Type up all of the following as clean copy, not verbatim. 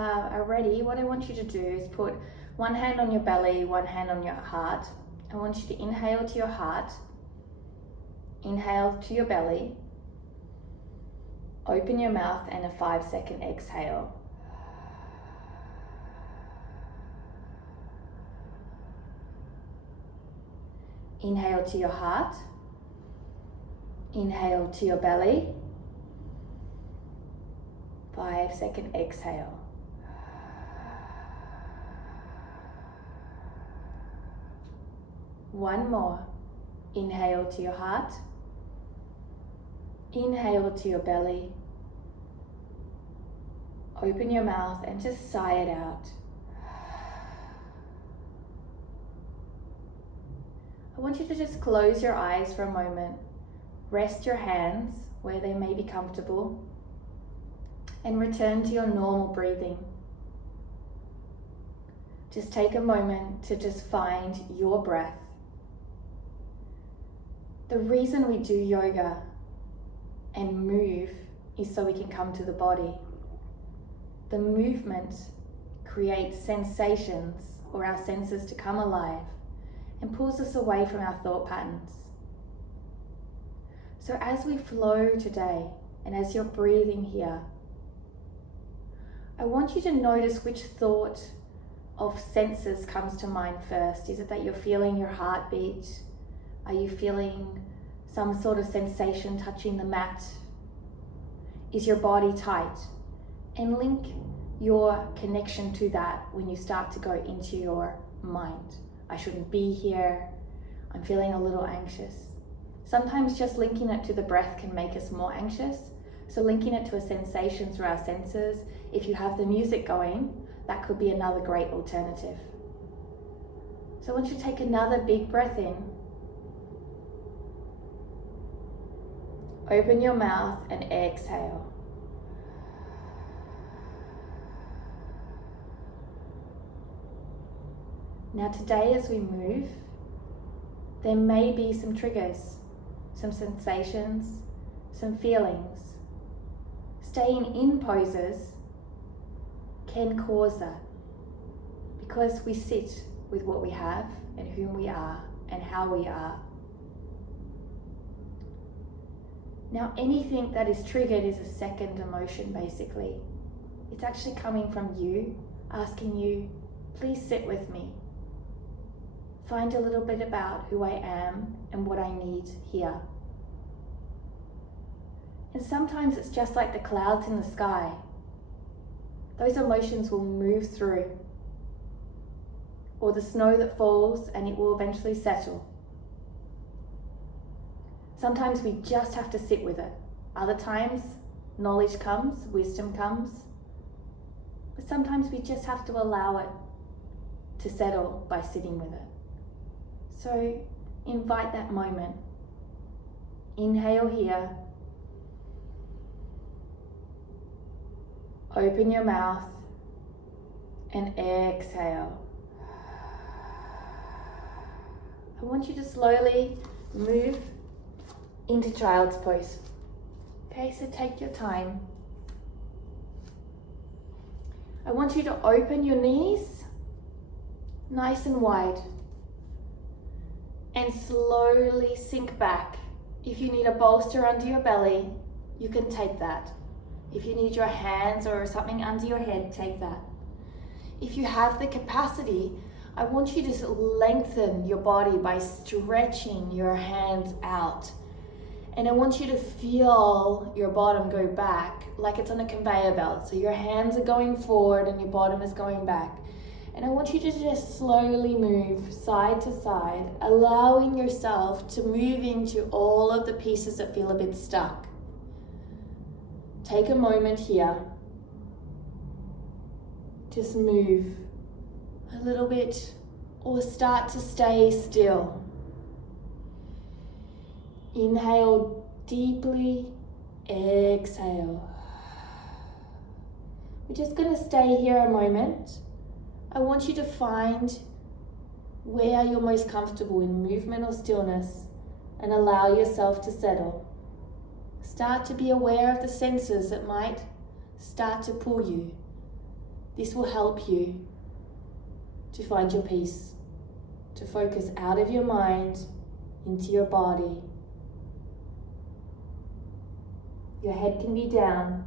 are ready, what I want you to do is put one hand on your belly, one hand on your heart. I want you to inhale to your heart, inhale to your belly, open your mouth, and a 5-second exhale. Inhale to your heart, inhale to your belly, 5-second exhale. One more. Inhale to your heart, inhale to your belly, open your mouth and just sigh it out. I want you to just close your eyes for a moment, rest your hands where they may be comfortable, and return to your normal breathing. Just take a moment to just find your breath. The reason we do yoga and move is so we can come to the body. The movement creates sensations for our senses to come alive and pulls us away from our thought patterns. So as we flow today, and as you're breathing here, I want you to notice which thought of senses comes to mind first. Is it that you're feeling your heartbeat? Are you feeling some sort of sensation touching the mat? Is your body tight? And link your connection to that when you start to go into your mind. I shouldn't be here. I'm feeling a little anxious. Sometimes just linking it to the breath can make us more anxious. So linking it to a sensation through our senses, if you have the music going, that could be another great alternative. So I want you to take another big breath in. Open your mouth and exhale. Now today as we move, there may be some triggers, some sensations, some feelings. Staying in poses can cause that because we sit with what we have and whom we are and how we are. Now anything that is triggered is a second emotion basically. It's actually coming from you, asking you, please sit with me. Find a little bit about who I am and what I need here. And sometimes it's just like the clouds in the sky. Those emotions will move through. Or the snow that falls and it will eventually settle. Sometimes we just have to sit with it. Other times, knowledge comes, wisdom comes. But sometimes we just have to allow it to settle by sitting with it. So invite that moment. Inhale here. Open your mouth and exhale. I want you to slowly move into child's pose. Okay, so take your time. I want you to open your knees nice and wide and slowly sink back. If you need a bolster under your belly, you can take that. If you need your hands or something under your head, take that. If you have the capacity, I want you to lengthen your body by stretching your hands out. And I want you to feel your bottom go back like it's on a conveyor belt. So your hands are going forward and your bottom is going back. And I want you to just slowly move side to side, allowing yourself to move into all of the pieces that feel a bit stuck. Take a moment here. Just move a little bit or start to stay still. Inhale deeply, exhale. We're just going to stay here a moment. I want you to find where you're most comfortable in movement or stillness and allow yourself to settle. Start to be aware of the senses that might start to pull you. This will help you to find your peace, to focus out of your mind into your body. Your head can be down.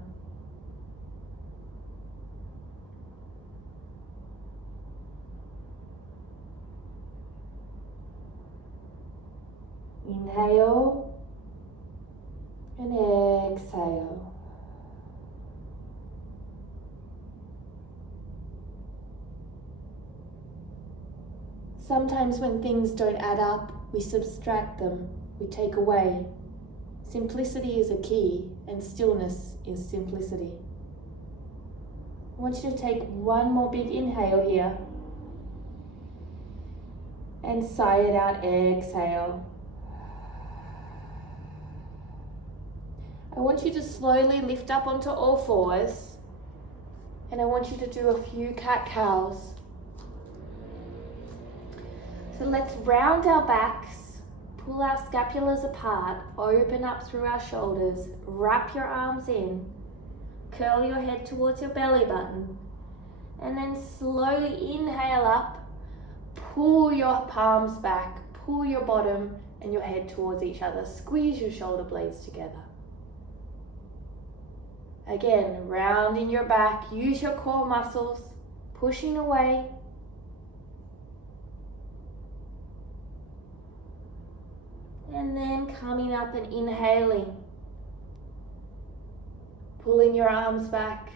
Inhale and exhale. Sometimes when things don't add up, we subtract them, we take away. Simplicity is a key, and stillness is simplicity. I want you to take one more big inhale here, and sigh it out, exhale. I want you to slowly lift up onto all fours, and I want you to do a few cat-cows. So let's round our backs, pull our scapulas apart, open up through our shoulders, wrap your arms in, curl your head towards your belly button, and then slowly inhale up, pull your palms back, pull your bottom and your head towards each other, squeeze your shoulder blades together. Again, rounding your back, use your core muscles, pushing away. And then coming up and inhaling. Pulling your arms back,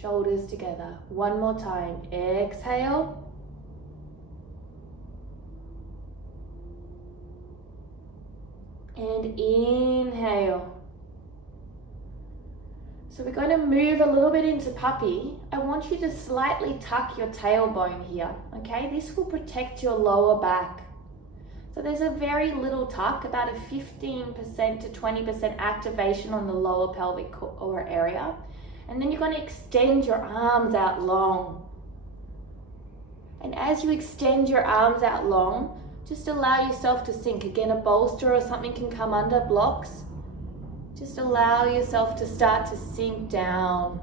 shoulders together. One more time. Exhale. And inhale. So we're going to move a little bit into puppy. I want you to slightly tuck your tailbone here, okay? This will protect your lower back. So there's a very little tuck, about a 15% to 20% activation on the lower pelvic core area. And then you're going to extend your arms out long. And as you extend your arms out long, just allow yourself to sink. Again, a bolster or something can come under, blocks. Just allow yourself to start to sink down.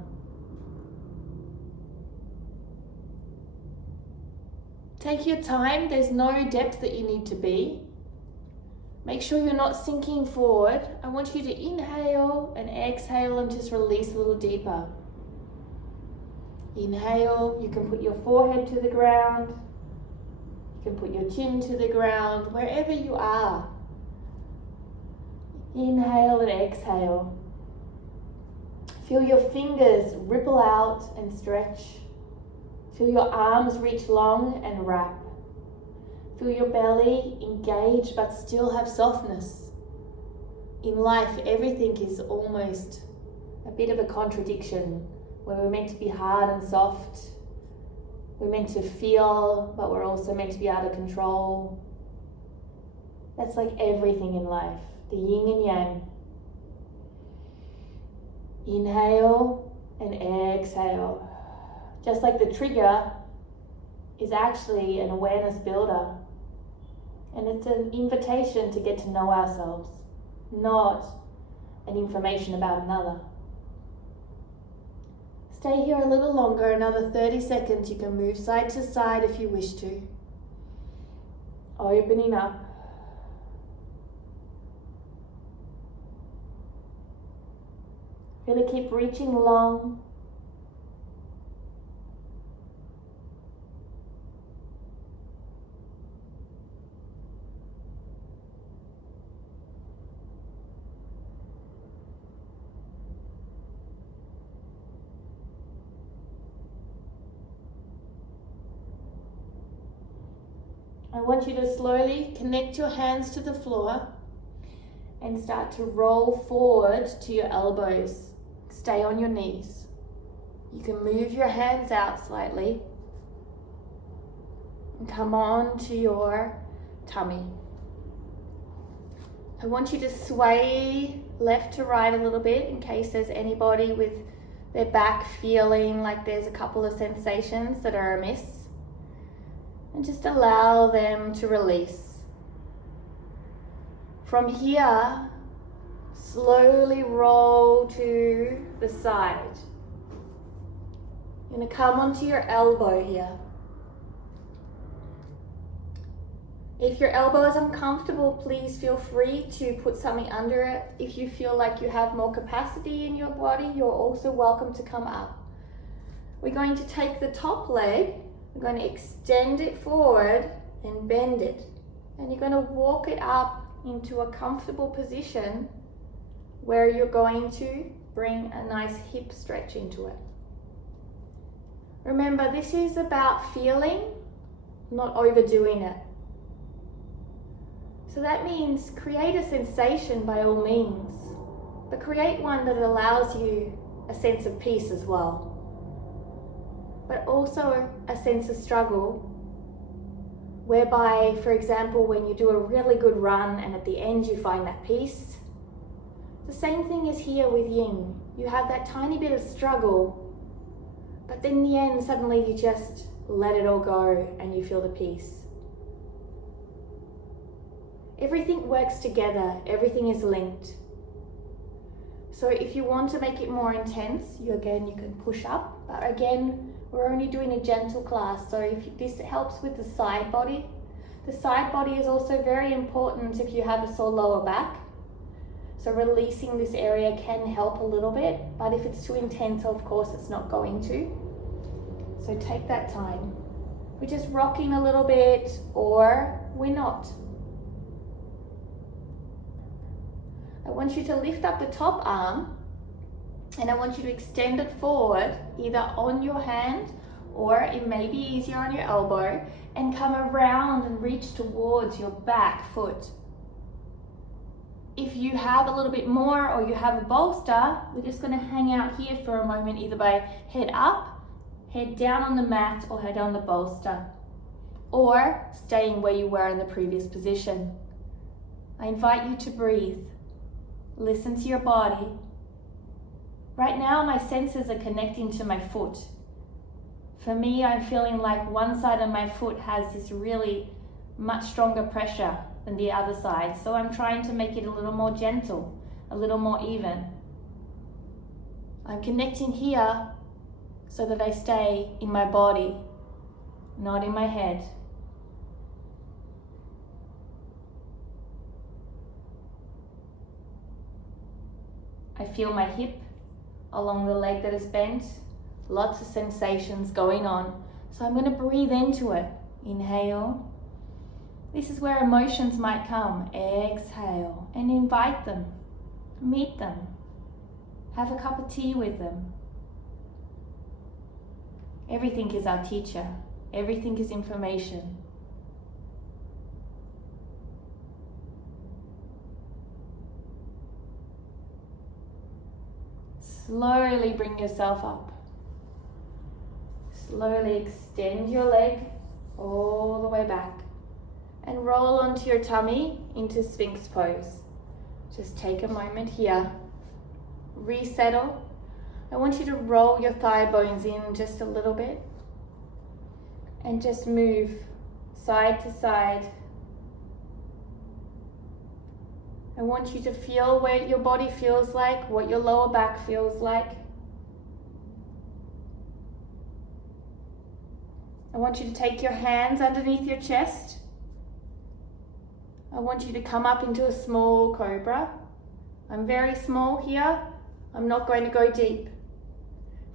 Take your time, there's no depth that you need to be. Make sure you're not sinking forward. I want you to inhale and exhale and just release a little deeper. Inhale, you can put your forehead to the ground. You can put your chin to the ground, wherever you are. Inhale and exhale. Feel your fingers ripple out and stretch. Feel your arms reach long and wrap. Feel your belly engage but still have softness. In life, everything is almost a bit of a contradiction, where we're meant to be hard and soft. We're meant to feel, but we're also meant to be out of control. That's like everything in life, the yin and yang. Inhale and exhale. Just like the trigger is actually an awareness builder. And it's an invitation to get to know ourselves, not an information about another. Stay here a little longer, another 30 seconds. You can move side to side if you wish to. Opening up. Really keep reaching long. I want you to slowly connect your hands to the floor and start to roll forward to your elbows. Stay on your knees. You can move your hands out slightly and come on to your tummy. I want you to sway left to right a little bit in case there's anybody with their back feeling like there's a couple of sensations that are amiss. And just allow them to release. From here, slowly roll to the side. You're going to come onto your elbow here. If your elbow is uncomfortable, please feel free to put something under it. If you feel like you have more capacity in your body, you're also welcome to come up. We're going to take the top leg, we're going to extend it forward and bend it. And you're going to walk it up into a comfortable position where you're going to bring a nice hip stretch into it. Remember, this is about feeling, not overdoing it. So that means create a sensation by all means, but create one that allows you a sense of peace as well. But also a sense of struggle, whereby, for example, when you do a really good run and at the end you find that peace, the same thing is here with yin. You have that tiny bit of struggle, but then in the end, suddenly you just let it all go and you feel the peace. Everything works together, everything is linked. So if you want to make it more intense, you can push up, but again, we're only doing a gentle class, so if this helps with the side body. The side body is also very important if you have a sore lower back. So releasing this area can help a little bit, but if it's too intense, of course, it's not going to. So take that time. We're just rocking a little bit, or we're not. I want you to lift up the top arm and I want you to extend it forward, either on your hand or it may be easier on your elbow, and come around and reach towards your back foot. If you have a little bit more or you have a bolster, we're just going to hang out here for a moment, either by head up, head down on the mat, or head on the bolster, or staying where you were in the previous position. I invite you to breathe. Listen to your body. Right now, my senses are connecting to my foot. For me, I'm feeling like one side of my foot has this really much stronger pressure than the other side. So I'm trying to make it a little more gentle, a little more even. I'm connecting here so that I stay in my body, not in my head. I feel my hip along the leg that is bent, lots of sensations going on. So I'm going to breathe into it. Inhale. This is where emotions might come. Exhale and invite them. Meet them. Have a cup of tea with them. Everything is our teacher. Everything is information. Slowly bring yourself up. Slowly extend your leg all the way back and roll onto your tummy into Sphinx pose. Just take a moment here. Resettle. I want you to roll your thigh bones in just a little bit and just move side to side. I want you to feel where your body feels like, what your lower back feels like. I want you to take your hands underneath your chest. I want you to come up into a small cobra. I'm very small here. I'm not going to go deep.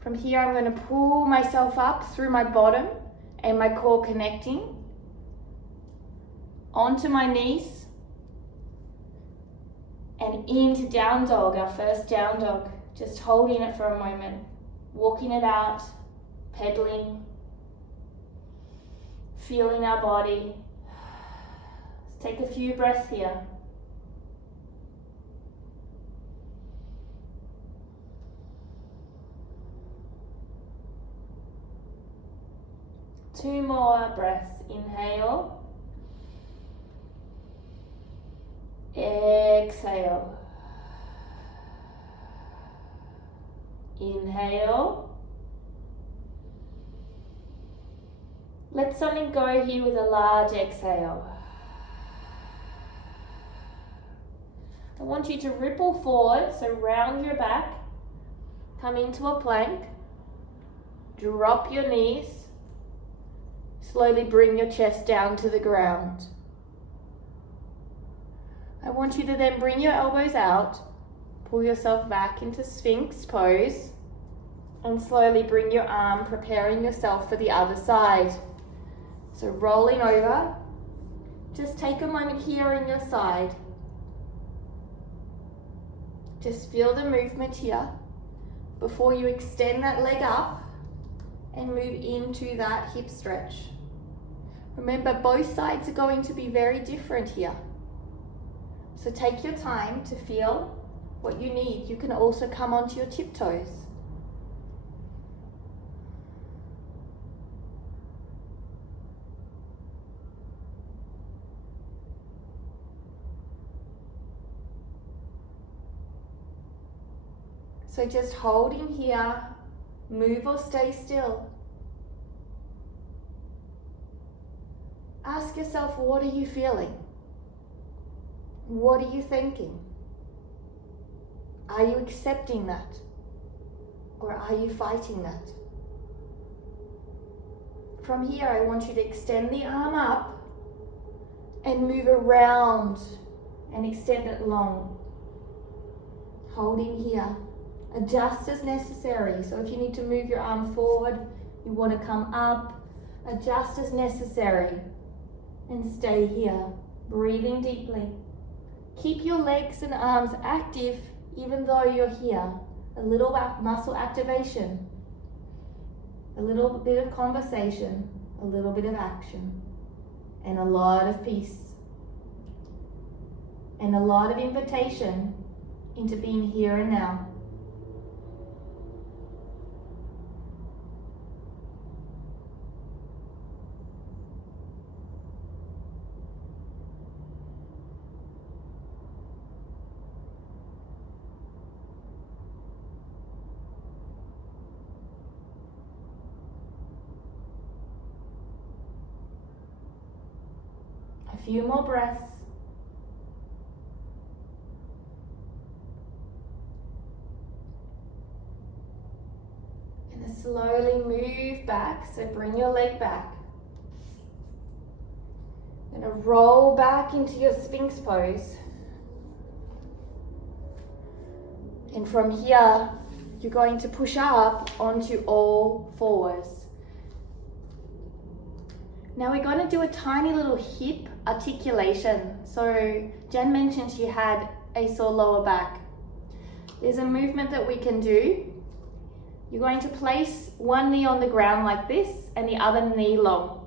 From here, I'm going to pull myself up through my bottom and my core connecting onto my knees. And into down dog, our first down dog. Just holding it for a moment, walking it out, pedaling, feeling our body. Let's take a few breaths here. Two more breaths. Inhale. Exhale. Inhale. Let something go here with a large exhale. I want you to ripple forward, so round your back, come into a plank. Drop your knees. Slowly bring your chest down to the ground. I want you to then bring your elbows out, pull yourself back into Sphinx pose, and slowly bring your arm, preparing yourself for the other side. So rolling over, just take a moment here in your side. Just feel the movement here before you extend that leg up and move into that hip stretch. Remember, both sides are going to be very different here. So take your time to feel what you need. You can also come onto your tiptoes. So just holding here, move or stay still. Ask yourself, what are you feeling? What are you thinking? Are you accepting that? Or are you fighting that? From here, I want you to extend the arm up and move around and extend it long. Holding here. Adjust as necessary. So if you need to move your arm forward, you want to come up, adjust as necessary. And stay here, breathing deeply. Keep your legs and arms active even though you're here. A little muscle activation, a little bit of conversation, a little bit of action, and a lot of peace. And a lot of invitation into being here and now. A few more breaths. And then slowly move back. So bring your leg back. You're going to roll back into your Sphinx pose. And from here, you're going to push up onto all fours. Now we're going to do a tiny little hip articulation. So Jen mentioned she had a sore lower back. There's a movement that we can do. You're going to place one knee on the ground like this and the other knee long.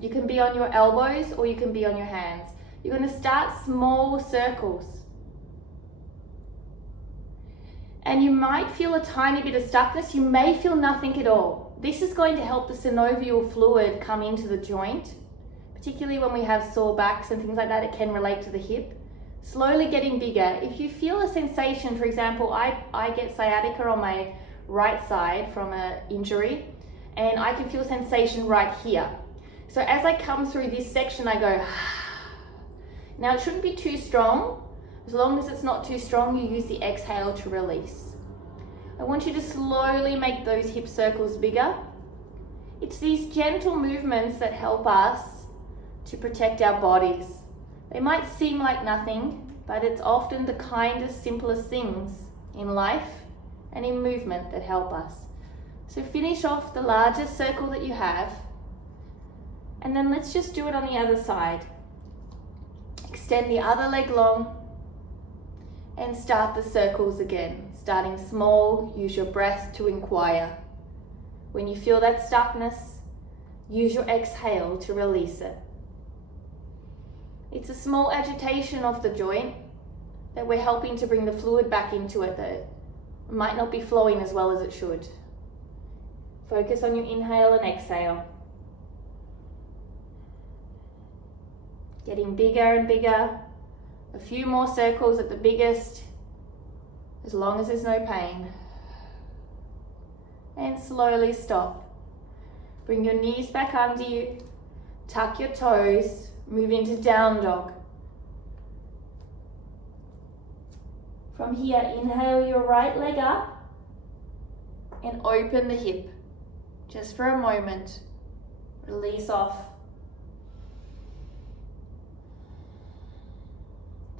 You can be on your elbows or you can be on your hands. You're going to start small circles. And you might feel a tiny bit of stuckness. You may feel nothing at all. This is going to help the synovial fluid come into the joint, particularly when we have sore backs and things like that. It can relate to the hip. Slowly getting bigger. If you feel a sensation, for example, I get sciatica on my right side from an injury, and I can feel sensation right here. So as I come through this section, I go, now it shouldn't be too strong. As long as it's not too strong, you use the exhale to release. I want you to slowly make those hip circles bigger. It's these gentle movements that help us to protect our bodies. They might seem like nothing, but it's often the kindest, simplest things in life and in movement that help us. So finish off the largest circle that you have, and then let's just do it on the other side. Extend the other leg long and start the circles again. Starting small, use your breath to inquire. When you feel that stuckness, use your exhale to release it. It's a small agitation of the joint that we're helping to bring the fluid back into it that might not be flowing as well as it should. Focus on your inhale and exhale. Getting bigger and bigger. A few more circles at the biggest, as long as there's no pain. And slowly stop. Bring your knees back under you. Tuck your toes. Move into down dog. From here, inhale your right leg up and open the hip. Just for a moment. Release off.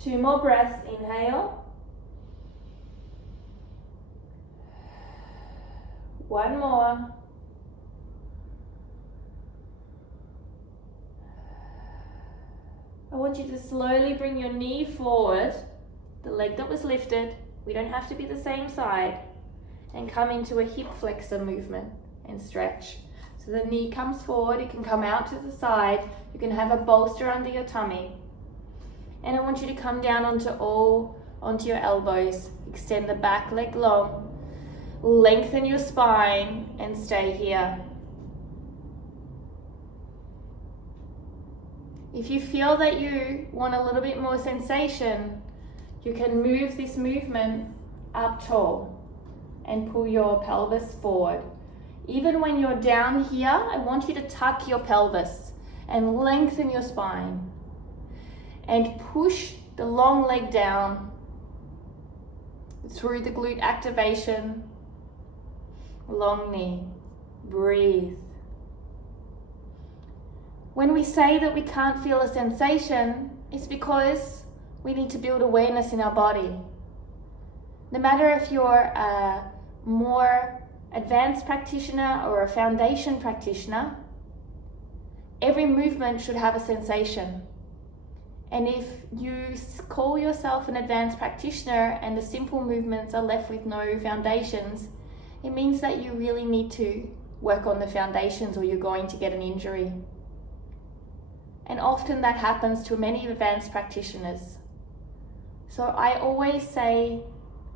2 more breaths. Inhale. 1 more. I want you to slowly bring your knee forward, the leg that was lifted. We don't have to be the same side. And come into a hip flexor movement and stretch. So the knee comes forward, it can come out to the side. You can have a bolster under your tummy. And I want you to come down onto your elbows. Extend the back leg long. Lengthen your spine and stay here. If you feel that you want a little bit more sensation, you can move this movement up tall and pull your pelvis forward. Even when you're down here, I want you to tuck your pelvis and lengthen your spine. And push the long leg down through the glute activation. Long knee. Breathe. When we say that we can't feel a sensation, it's because we need to build awareness in our body. No matter if you're a more advanced practitioner or a foundation practitioner, every movement should have a sensation. And if you call yourself an advanced practitioner and the simple movements are left with no foundations, it means that you really need to work on the foundations or you're going to get an injury. And often that happens to many advanced practitioners. So I always say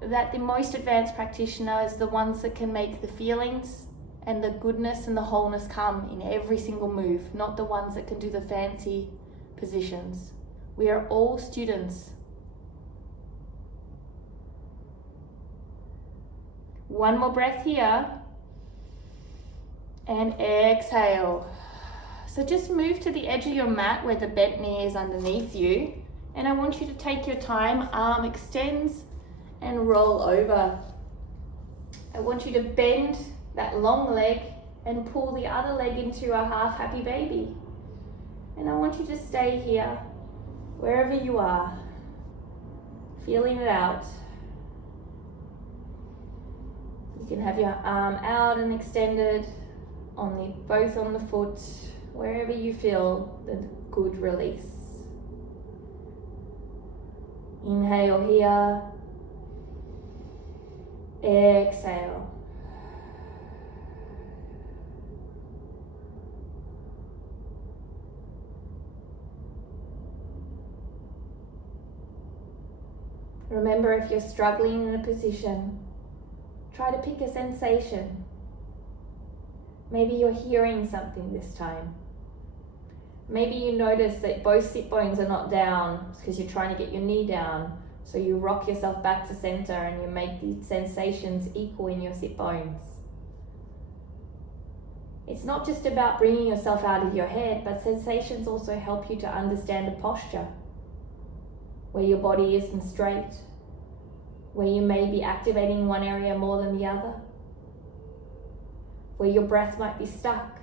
that the most advanced practitioners are the ones that can make the feelings and the goodness and the wholeness come in every single move, not the ones that can do the fancy positions. We are all students. 1 more breath here. And exhale. So just move to the edge of your mat where the bent knee is underneath you. And I want you to take your time, arm extends and roll over. I want you to bend that long leg and pull the other leg into a half happy baby. And I want you to stay here, wherever you are, feeling it out. You can have your arm out and extended, both on the foot, wherever you feel the good release. Inhale here. Exhale. Remember, if you're struggling in a position, try to pick a sensation. Maybe you're hearing something this time. Maybe you notice that both sit bones are not down because you're trying to get your knee down. So you rock yourself back to center and you make the sensations equal in your sit bones. It's not just about bringing yourself out of your head, but sensations also help you to understand a posture where your body isn't straight, where you may be activating one area more than the other, where your breath might be stuck.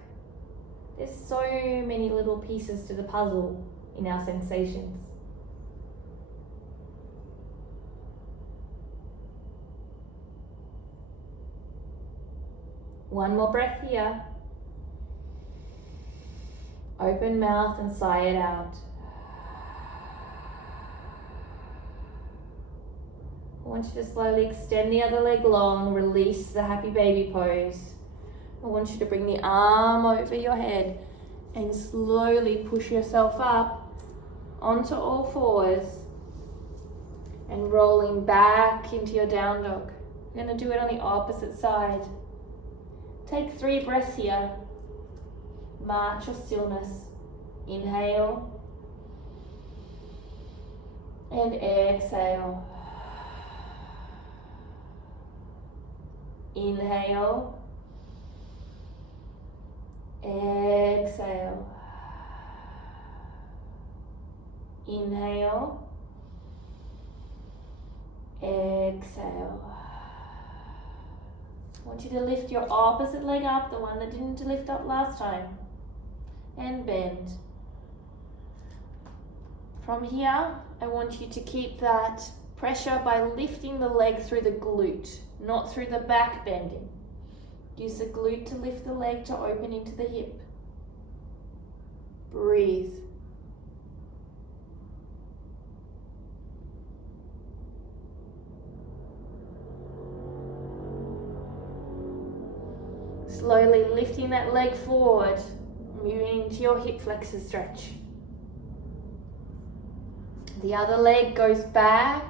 There's so many little pieces to the puzzle in our sensations. One more breath here. Open mouth and sigh it out. I want you to slowly extend the other leg long, release the happy baby pose. I want you to bring the arm over your head and slowly push yourself up onto all fours and rolling back into your down dog. You're going to do it on the opposite side. Take 3 breaths here. March or stillness. Inhale and exhale. Inhale, exhale. Inhale, exhale. I want you to lift your opposite leg up, the one that didn't lift up last time. And bend. From here, I want you to keep that pressure by lifting the leg through the glute, not through the back bending. Use the glute to lift the leg to open into the hip. Breathe. Slowly lifting that leg forward, moving into your hip flexor stretch. The other leg goes back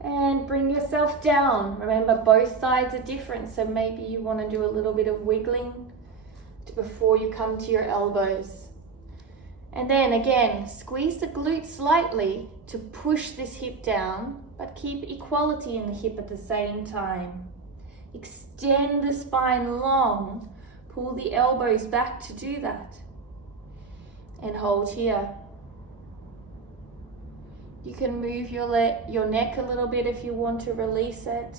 and bring yourself down. Remember, both sides are different, so maybe you want to do a little bit of wiggling before you come to your elbows. And then again, squeeze the glute slightly to push this hip down, but keep equality in the hip at the same time. Extend the spine long, pull the elbows back to do that. And hold here. You can move your neck a little bit if you want to release it.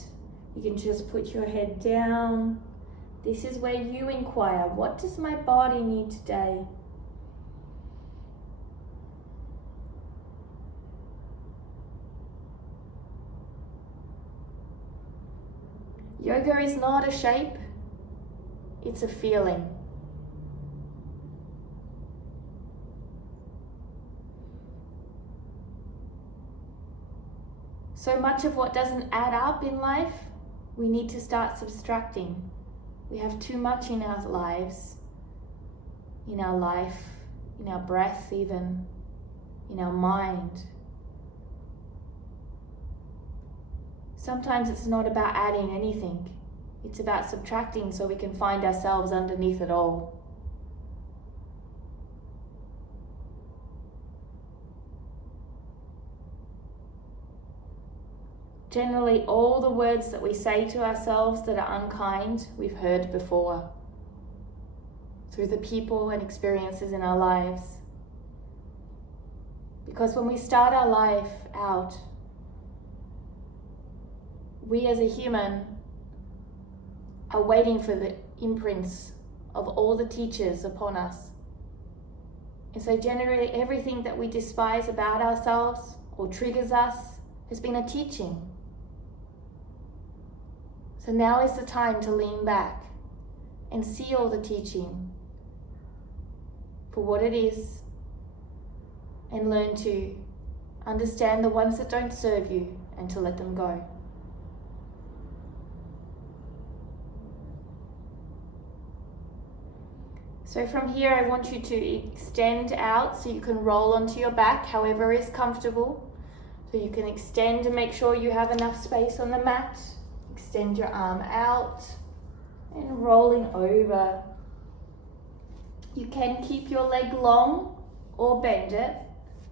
You can just put your head down. This is where you inquire, what does my body need today? Yoga is not a shape, it's a feeling. So much of what doesn't add up in life, we need to start subtracting. We have too much in our lives, in our life, in our breath even, in our mind. Sometimes it's not about adding anything. It's about subtracting so we can find ourselves underneath it all. Generally, all the words that we say to ourselves that are unkind, we've heard before through the people and experiences in our lives. Because when we start our life out, we as a human are waiting for the imprints of all the teachers upon us. And so generally everything that we despise about ourselves or triggers us has been a teaching. So now is the time to lean back and see all the teaching for what it is and learn to understand the ones that don't serve you and to let them go. So from here, I want you to extend out so you can roll onto your back, however is comfortable. So you can extend and make sure you have enough space on the mat. Extend your arm out and rolling over. You can keep your leg long or bend it,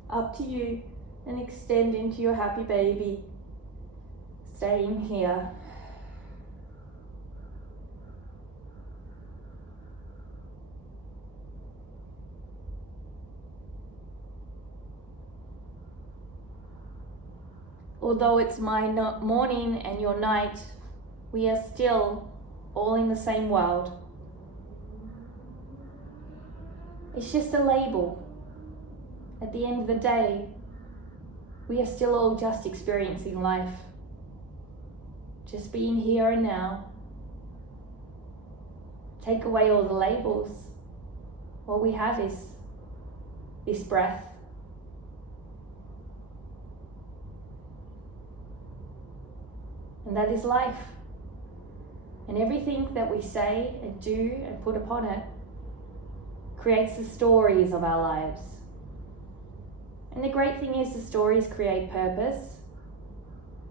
up to you, and extend into your happy baby. Staying here. Although it's my morning and your night, we are still all in the same world. It's just a label. At the end of the day, we are still all just experiencing life. Just being here and now. Take away all the labels. All we have is this breath. And that is life. And everything that we say and do and put upon it creates the stories of our lives. And the great thing is the stories create purpose,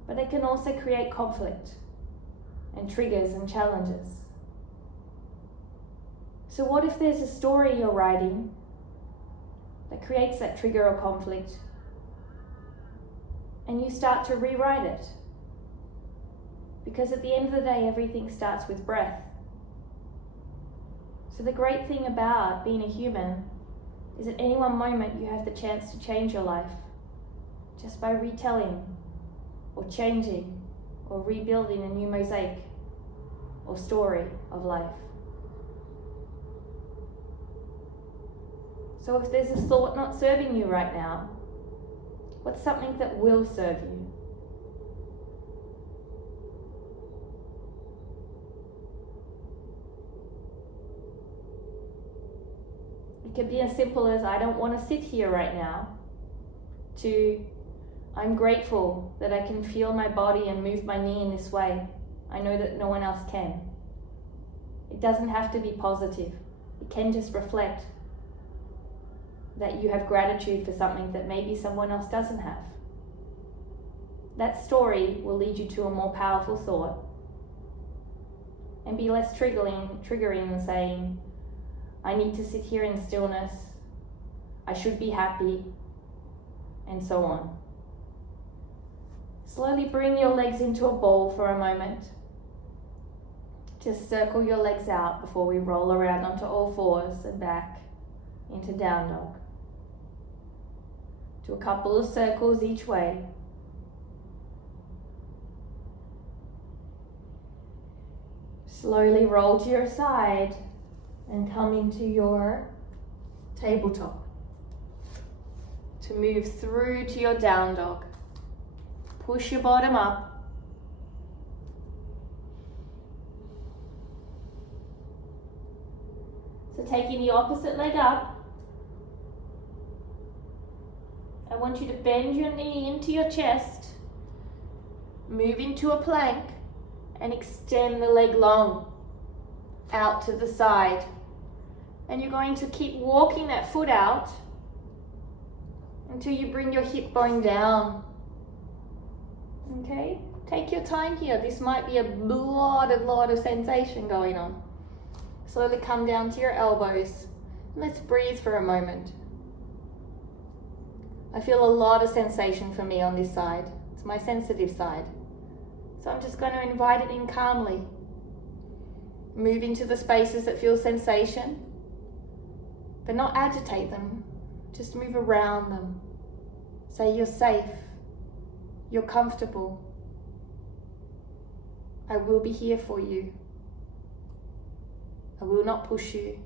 but they can also create conflict and triggers and challenges. So what if there's a story you're writing that creates that trigger or conflict and you start to rewrite it? Because at the end of the day, everything starts with breath. So the great thing about being a human is at any one moment you have the chance to change your life just by retelling or changing or rebuilding a new mosaic or story of life. So if there's a thought not serving you right now, what's something that will serve you? It could be as simple as, I don't want to sit here right now, to, I'm grateful that I can feel my body and move my knee in this way. I know that no one else can. It doesn't have to be positive. It can just reflect that you have gratitude for something that maybe someone else doesn't have. That story will lead you to a more powerful thought and be less triggering than saying, I need to sit here in stillness, I should be happy, and so on. Slowly bring your legs into a ball for a moment. Just circle your legs out before we roll around onto all fours and back into down dog. Do a couple of circles each way. Slowly roll to your side and come into your tabletop. To move through to your down dog. Push your bottom up. So taking the opposite leg up, I want you to bend your knee into your chest, move into a plank, and extend the leg long out to the side. And you're going to keep walking that foot out until you bring your hip bone down. Okay? Take your time here. This might be a lot of sensation going on. Slowly come down to your elbows. Let's breathe for a moment. I feel a lot of sensation for me on this side. It's my sensitive side. So I'm just going to invite it in calmly. Move into the spaces that feel sensation, but not agitate them. Just move around them. Say you're safe. You're comfortable. I will be here for you. I will not push you.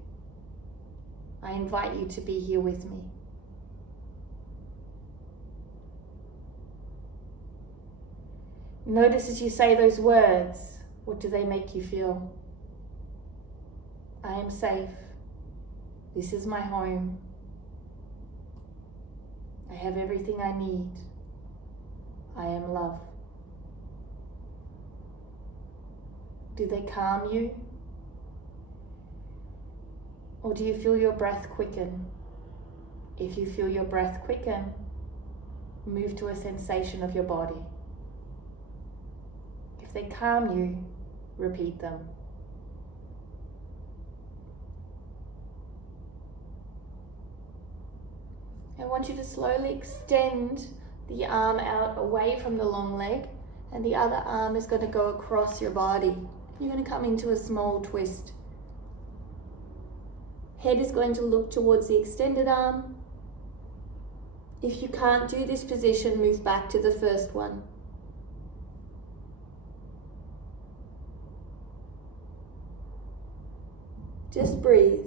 I invite you to be here with me. Notice as you say those words, what do they make you feel? I am safe. This is my home. I have everything I need. I am love. Do they calm you? Or do you feel your breath quicken? If you feel your breath quicken, move to a sensation of your body. If they calm you, repeat them. I want you to slowly extend the arm out away from the long leg, and the other arm is going to go across your body. You're going to come into a small twist. Head is going to look towards the extended arm. If you can't do this position, move back to the first one. Just breathe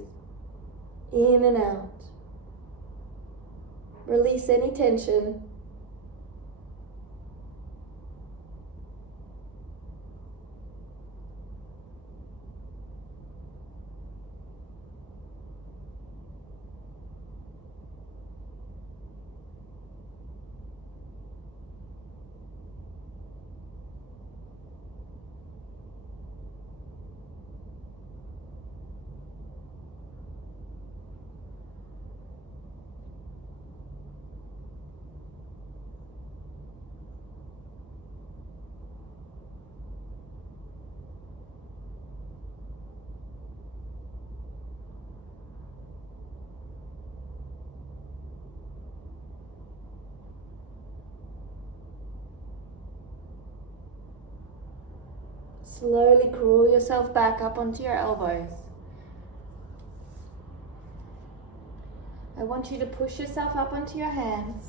in and out. Release any tension. Slowly crawl yourself back up onto your elbows. I want you to push yourself up onto your hands,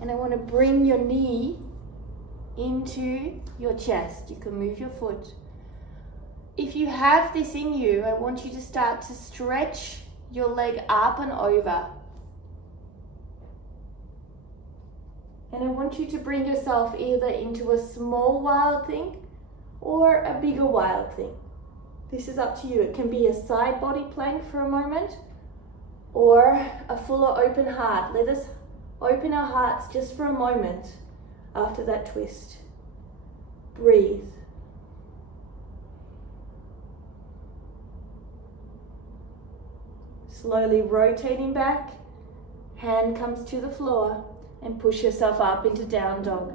and I want to bring your knee into your chest. You can move your foot. If you have this in you, I want you to start to stretch your leg up and over. And I want you to bring yourself either into a small wild thing or a bigger wild thing. This is up to you. It can be a side body plank for a moment or a fuller open heart. Let us open our hearts just for a moment after that twist. Breathe. Slowly rotating back, hand comes to the floor and push yourself up into down dog.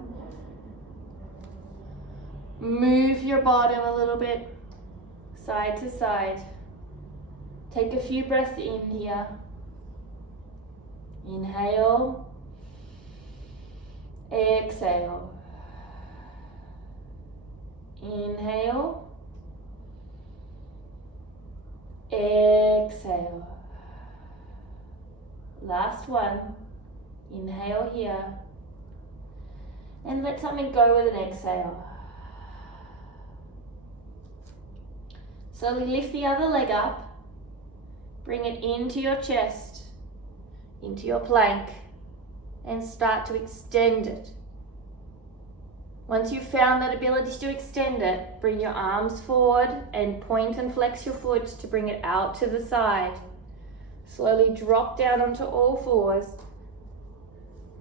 Move your bottom a little bit, side to side. Take a few breaths in here. Inhale. Exhale. Inhale. Exhale. Last one. Inhale here. And let something go with an exhale. Slowly lift the other leg up. Bring it into your chest, into your plank, and start to extend it. Once you've found that ability to extend it, bring your arms forward and point and flex your foot to bring it out to the side. Slowly drop down onto all fours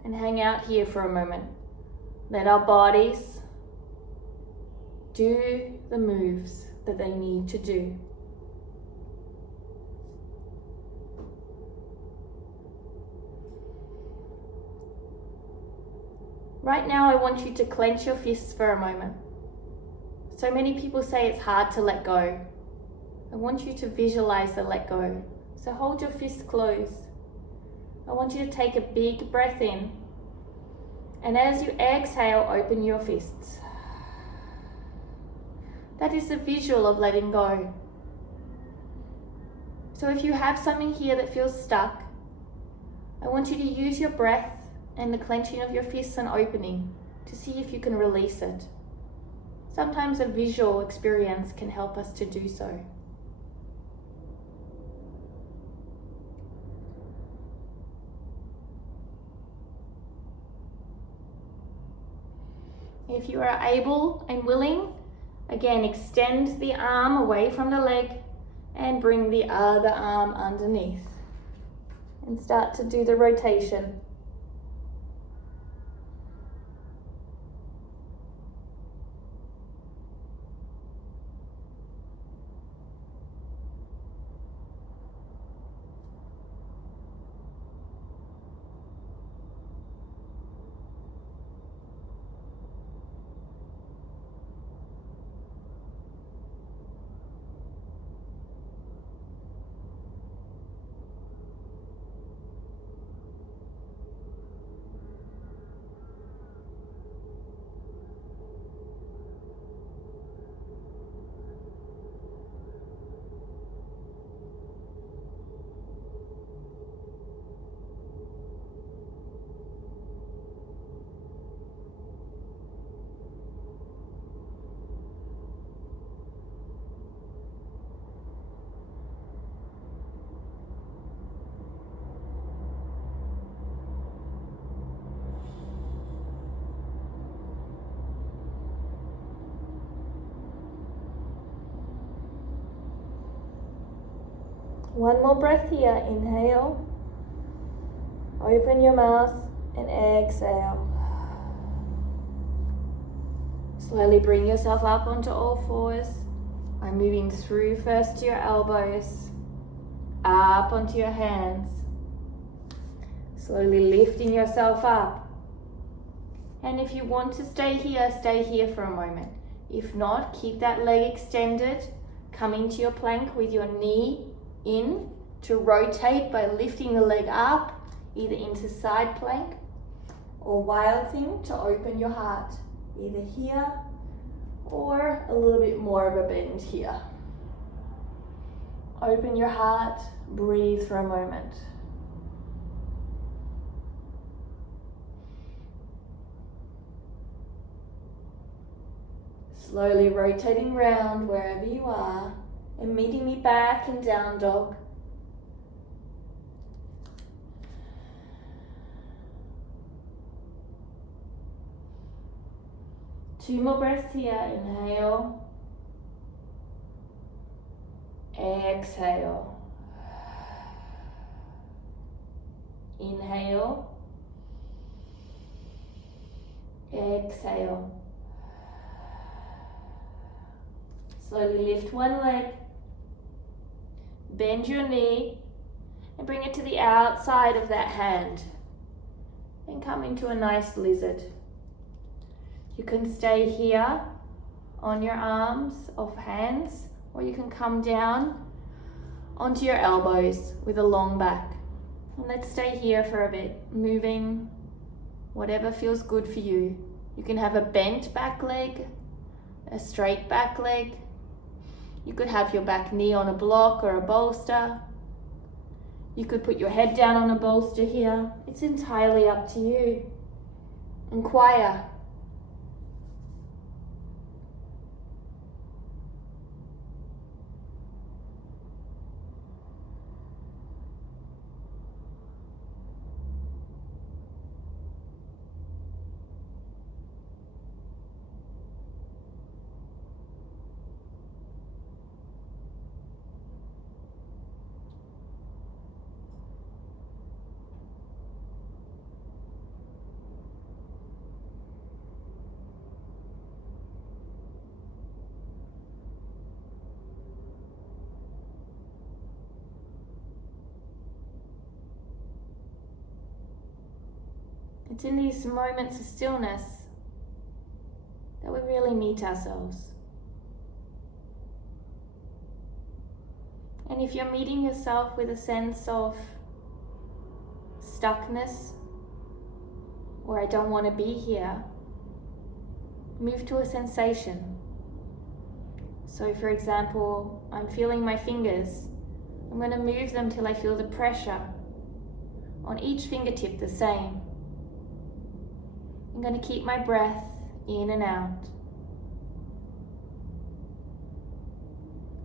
and hang out here for a moment. Let our bodies do the moves that they need to do. Right now, I want you to clench your fists for a moment. So many people say it's hard to let go. I want you to visualize the let go. So hold your fists closed. I want you to take a big breath in. And as you exhale, open your fists. That is the visual of letting go. So if you have something here that feels stuck, I want you to use your breath and the clenching of your fists and opening to see if you can release it. Sometimes a visual experience can help us to do so. If you are able and willing, again, extend the arm away from the leg and bring the other arm underneath. And start to do the rotation. One more breath here. Inhale. Open your mouth and exhale. Slowly bring yourself up onto all fours. I'm moving through first to your elbows, up onto your hands. Slowly lifting yourself up. And if you want to stay here for a moment. If not, keep that leg extended, coming to your plank with your knee in to rotate by lifting the leg up, either into side plank or wild thing to open your heart, either here or a little bit more of a bend here. Open your heart, breathe for a moment. Slowly rotating round wherever you are and meeting me back in down dog. Two more breaths here. Inhale. Exhale. Inhale. Exhale. Slowly lift one leg. Bend your knee and bring it to the outside of that hand. Then come into a nice lizard. You can stay here on your arms of hands, or you can come down onto your elbows with a long back. And let's stay here for a bit, moving whatever feels good for you. You can have a bent back leg, a straight back leg. You could have your back knee on a block or a bolster. You could put your head down on a bolster here. It's entirely up to you. Inquire. It's in these moments of stillness that we really meet ourselves. And if you're meeting yourself with a sense of stuckness, or I don't want to be here, move to a sensation. So for example, I'm feeling my fingers. I'm going to move them till I feel the pressure on each fingertip the same. I'm going to keep my breath in and out.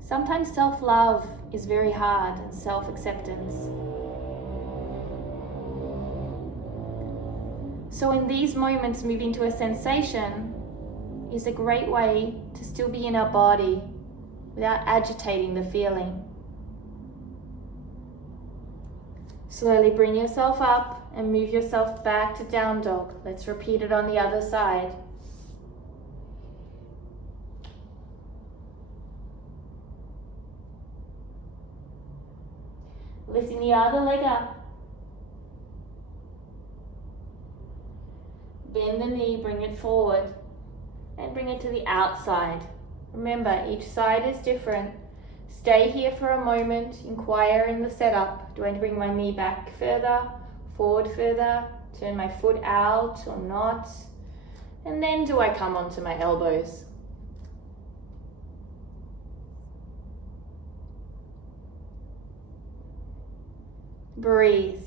Sometimes self-love is very hard, and self-acceptance. So in these moments, moving to a sensation is a great way to still be in our body without agitating the feeling. Slowly bring yourself up and move yourself back to down dog. Let's repeat it on the other side. Lifting the other leg up. Bend the knee, bring it forward, and bring it to the outside. Remember, each side is different. Stay here for a moment, inquire in the setup. Do I bring my knee back further, forward further, turn my foot out or not? And then do I come onto my elbows? Breathe.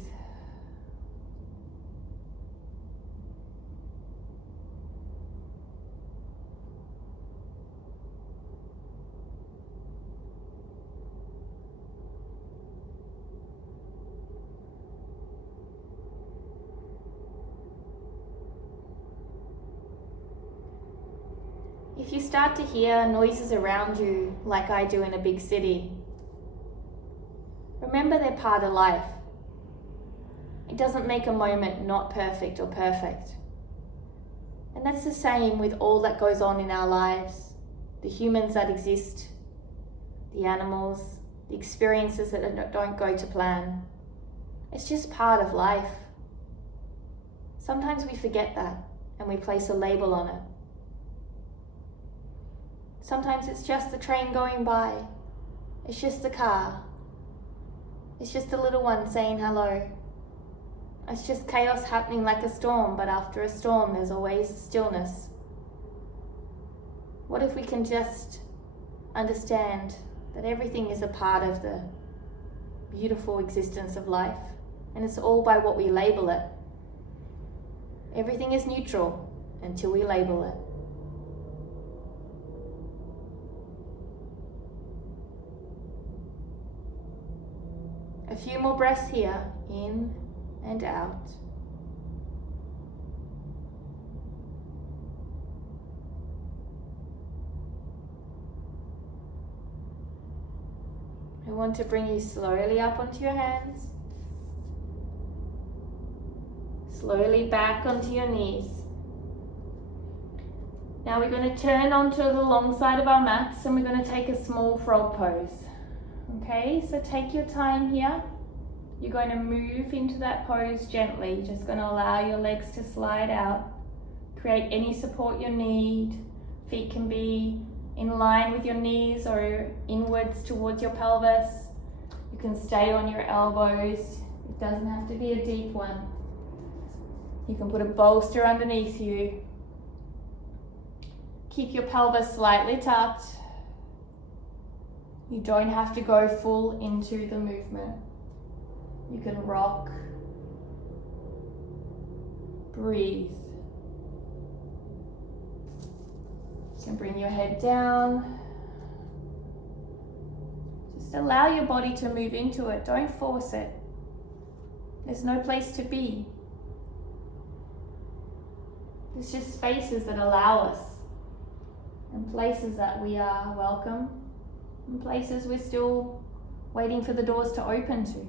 If you start to hear noises around you like I do in a big city, remember they're part of life. It doesn't make a moment not perfect or perfect. And that's the same with all that goes on in our lives. The humans that exist, the animals, the experiences that don't go to plan. It's just part of life. Sometimes we forget that and we place a label on it. Sometimes it's just the train going by. It's just the car. It's just the little one saying hello. It's just chaos happening like a storm, but after a storm there's always stillness. What if we can just understand that everything is a part of the beautiful existence of life, and it's all by what we label it. Everything is neutral until we label it. A few more breaths here, in and out. I want to bring you slowly up onto your hands. Slowly back onto your knees. Now we're going to turn onto the long side of our mats and we're going to take a small frog pose. Okay, so take your time here. You're going to move into that pose gently. You're just going to allow your legs to slide out. Create any support you need. Feet can be in line with your knees or inwards towards your pelvis. You can stay on your elbows. It doesn't have to be a deep one. You can put a bolster underneath you. Keep your pelvis slightly tucked. You don't have to go full into the movement. You can rock, breathe. You can bring your head down. Just allow your body to move into it. Don't force it. There's no place to be. It's just spaces that allow us, and places that we are welcome, and places we're still waiting for the doors to open to.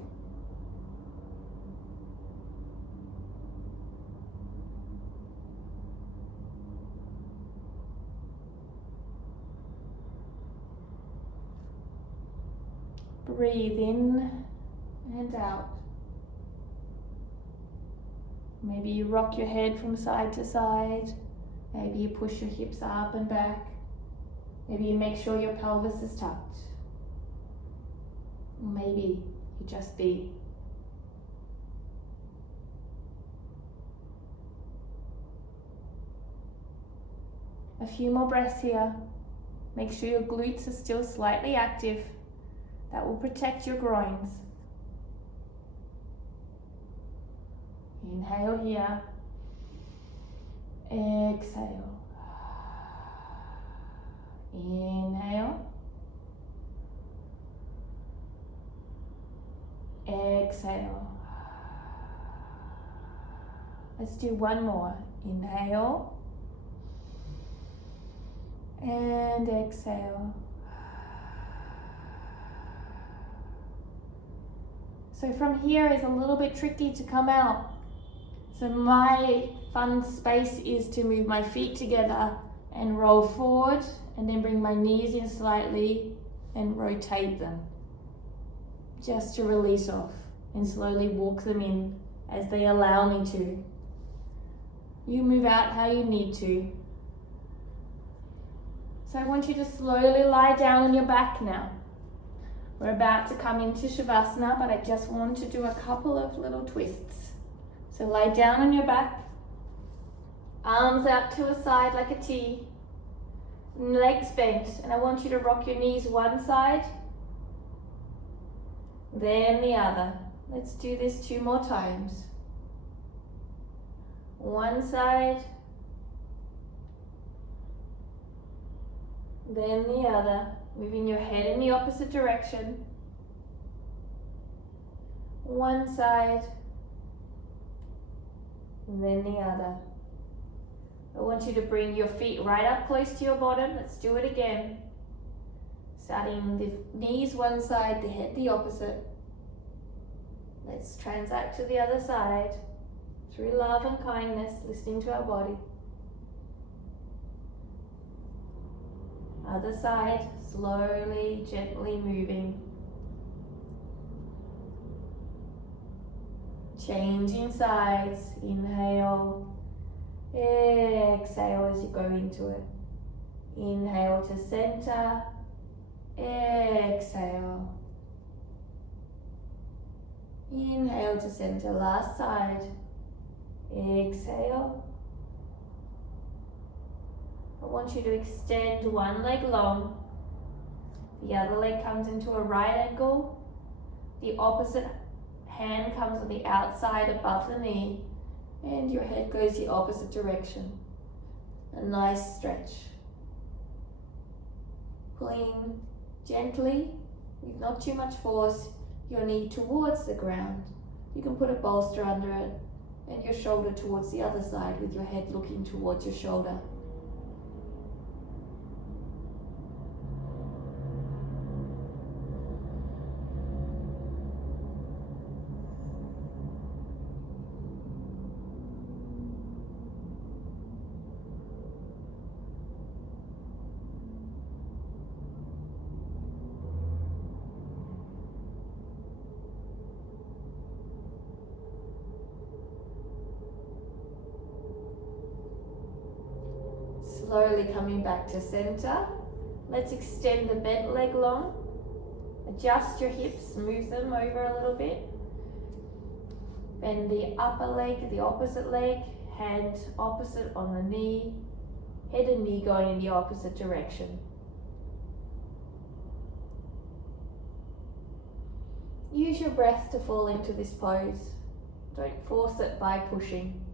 Breathe in and out. Maybe you rock your head from side to side. Maybe you push your hips up and back. Maybe you make sure your pelvis is tucked. Or maybe you just be. A few more breaths here. Make sure your glutes are still slightly active. That will protect your groins. Inhale here. Exhale. Inhale. Exhale. Let's do one more. Inhale. And exhale. So from here is a little bit tricky to come out. So my fun space is to move my feet together and roll forward and then bring my knees in slightly and rotate them. Just to release off and slowly walk them in as they allow me to. You move out how you need to. So I want you to slowly lie down on your back now. We're about to come into Shavasana, but I just want to do a couple of little twists. So lie down on your back, arms out to a side like a T, legs bent, and I want you to rock your knees one side, then the other. Let's do this 2 more times. One side, then the other. Moving your head in the opposite direction. One side, and then the other. I want you to bring your feet right up close to your bottom. Let's do it again. Starting the knees one side, the head the opposite. Let's transact to the other side. Through love and kindness, listening to our body. Other side, slowly, gently moving. Changing sides. Inhale. Exhale as you go into it. Inhale to center. Exhale. Inhale to center. Last side. Exhale. I want you to extend one leg long. The other leg comes into a right angle. The opposite hand comes on the outside above the knee. And your head goes the opposite direction. A nice stretch. Pulling gently, with not too much force. your knee towards the ground. You can put a bolster under it and your shoulder towards the other side with your head looking towards your shoulder. Slowly coming back to center. Let's extend the bent leg long. Adjust your hips, move them over a little bit. Bend the upper leg, the opposite leg, hand opposite on the knee, head and knee going in the opposite direction. Use your breath to fall into this pose. Don't force it by pushing.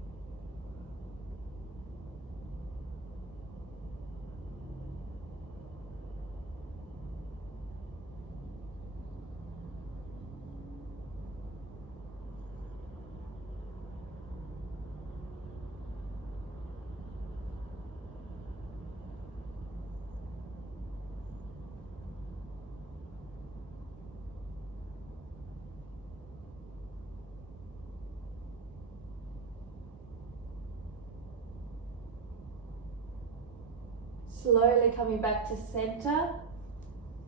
Slowly coming back to center,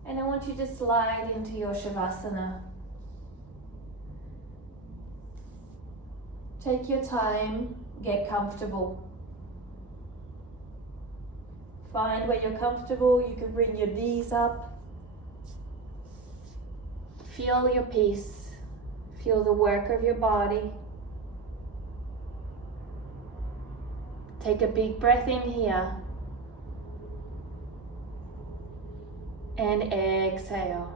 and I want you to slide into your Shavasana. Take your time, get comfortable. Find where you're comfortable. You can bring your knees up. Feel your peace. Feel the work of your body. Take a big breath in here. And exhale.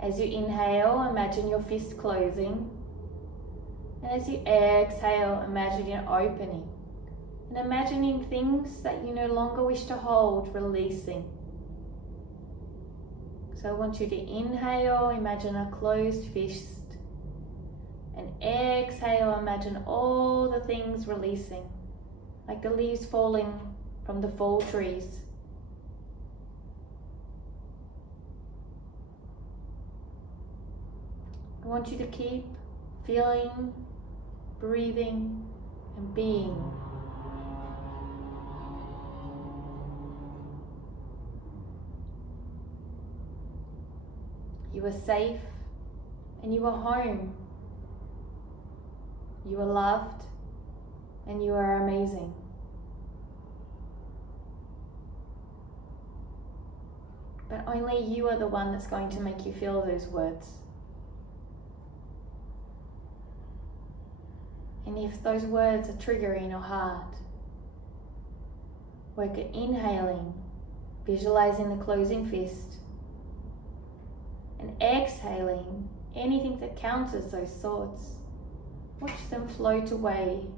As you inhale, imagine your fist closing. And as you exhale, imagine it opening. And imagining things that you no longer wish to hold, releasing. So I want you to inhale, imagine a closed fist. And exhale, imagine all the things releasing, like the leaves falling from the fall trees. I want you to keep feeling, breathing, and being. You are safe and you are home. You are loved and you are amazing. But only you are the one that's going to make you feel those words. And if those words are triggering or hard, work at inhaling, visualizing the closing fist, and exhaling anything that counters those thoughts. Watch them float away.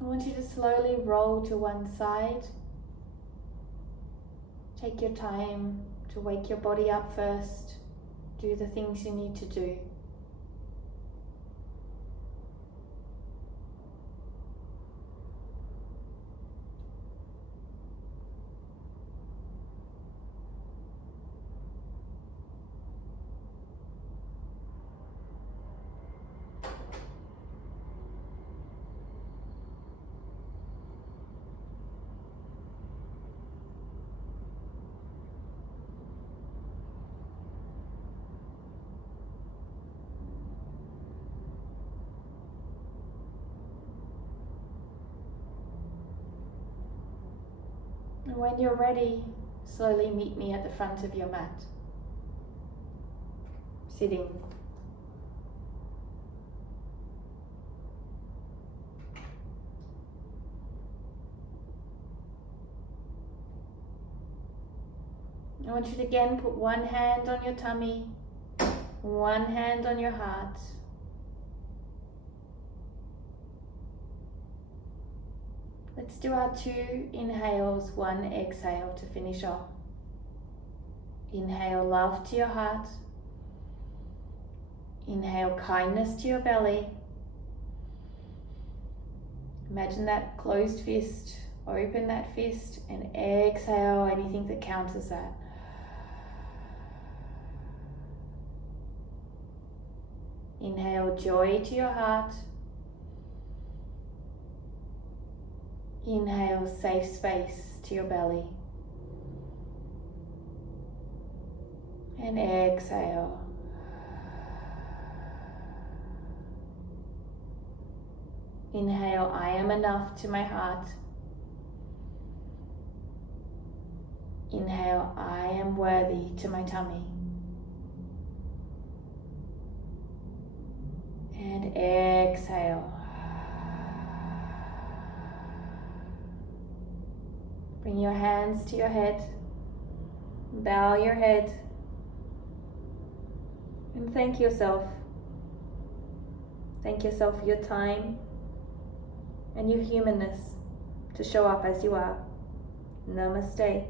I want you to slowly roll to one side. Take your time to wake your body up first. Do the things you need to do. And when you're ready, slowly meet me at the front of your mat. Sitting. I want you to again put one hand on your tummy, one hand on your heart. Let's do our 2 inhales, 1 exhale to finish off. Inhale love to your heart. Inhale kindness to your belly. Imagine that closed fist, open that fist, and exhale anything that counters that. Inhale joy to your heart. Inhale safe space to your belly. And exhale. Inhale, I am enough to my heart. Inhale, I am worthy to my tummy. And exhale. Bring your hands to your head. Bow your head. And thank yourself. Thank yourself for your time and your humanness to show up as you are. Namaste.